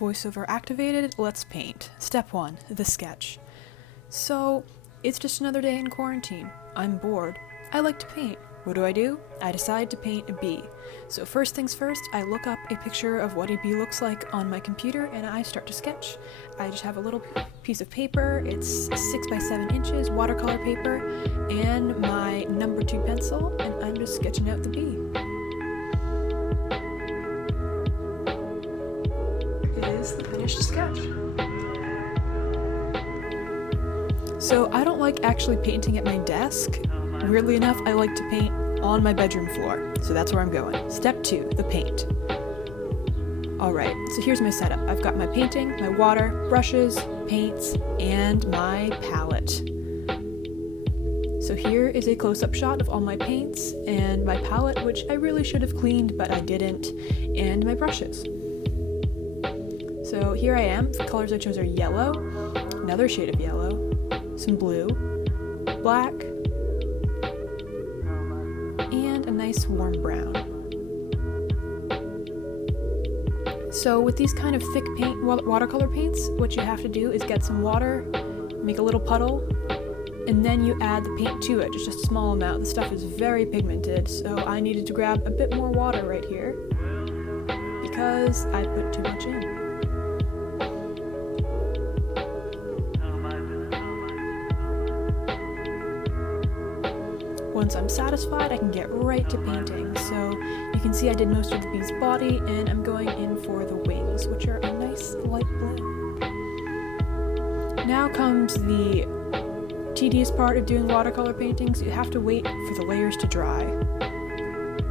Voiceover activated, let's paint. Step 1, the sketch. So, it's just another day in quarantine. I'm bored. I like to paint. What do? I decide to paint a bee. So first things first, I look up a picture of what a bee looks like on my computer and I start to sketch. I just have a little piece of paper, it's 6 by 7 inches, watercolor paper, and my number 2 pencil, and I'm just sketching out the bee. It is the finished sketch. So I don't like actually painting at my desk. Weirdly enough, I like to paint on my bedroom floor, so that's where I'm going. Step 2, the paint. Alright, so here's my setup. I've got my painting, my water, brushes, paints, and my palette. So here is a close-up shot of all my paints and my palette, which I really should have cleaned, but I didn't, and my brushes. So here I am. The colors I chose are yellow, another shade of yellow, some blue, black, and a nice warm brown. So with these kind of thick watercolor paints, what you have to do is get some water, make a little puddle, and then you add the paint to it, just a small amount. The stuff is very pigmented, so I needed to grab a bit more water right here because I put too much in. Once I'm satisfied, I can get right to painting. So you can see I did most of the bee's body, and I'm going in for the wings, which are a nice light blue. Now comes the tedious part of doing watercolor paintings. You have to wait for the layers to dry.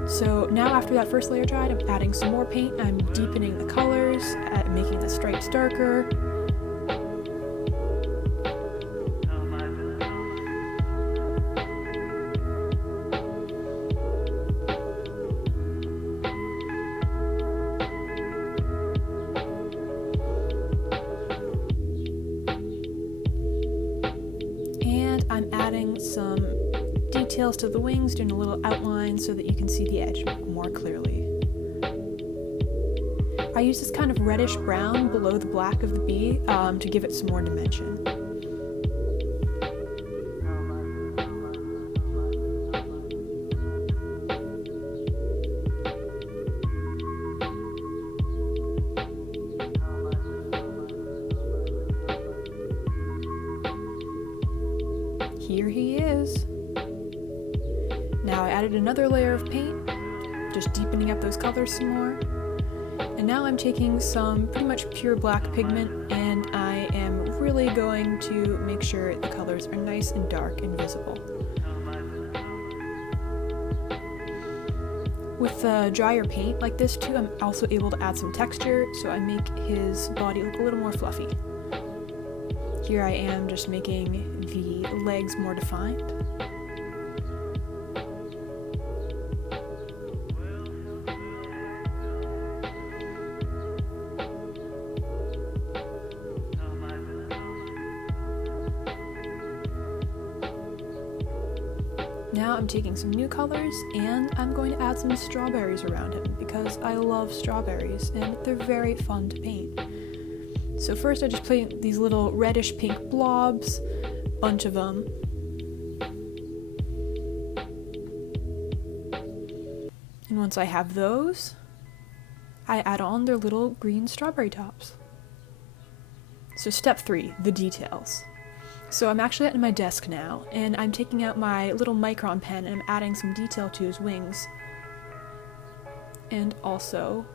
So now after that first layer dried, I'm adding some more paint. I'm deepening the colors, making the stripes darker. I'm adding some details to the wings, doing a little outline so that you can see the edge more clearly. I use this kind of reddish brown below the black of the bee to give it some more dimension. Here he is. Now I added another layer of paint, just deepening up those colors some more. And now I'm taking some pretty much pure black pigment, and I am really going to make sure the colors are nice and dark and visible. With drier paint like this too, I'm also able to add some texture, so I make his body look a little more fluffy. Here I am just making the legs more defined. Now I'm taking some new colors and I'm going to add some strawberries around him because I love strawberries and they're very fun to paint. So first I just paint these little reddish pink blobs, bunch of them. And once I have those, I add on their little green strawberry tops. So step 3, the details. So I'm actually at my desk now, and I'm taking out my little micron pen and I'm adding some detail to his wings. And also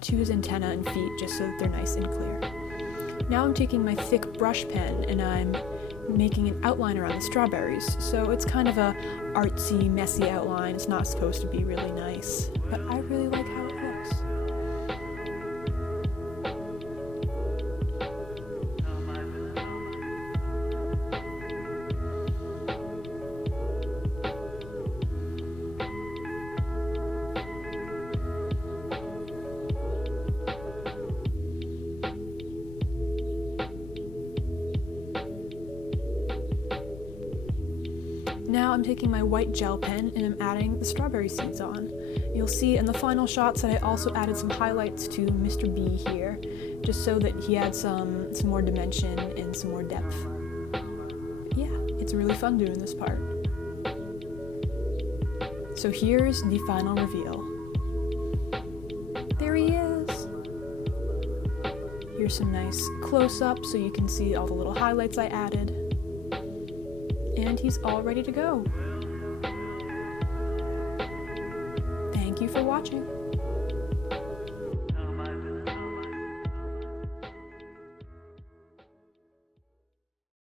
to his antenna and feet, just so that they're nice and clear. Now I'm taking my thick brush pen and I'm making an outline around the strawberries. So it's kind of a artsy, messy outline. It's not supposed to be really nice, but I really like how it looks. Now I'm taking my white gel pen and I'm adding the strawberry seeds on. You'll see in the final shots that I also added some highlights to Mr. B here, just so that he had some more dimension and some more depth. Yeah, it's really fun doing this part. So here's the final reveal. There he is! Here's some nice close-ups so you can see all the little highlights I added. And he's all ready to go. Thank you for watching.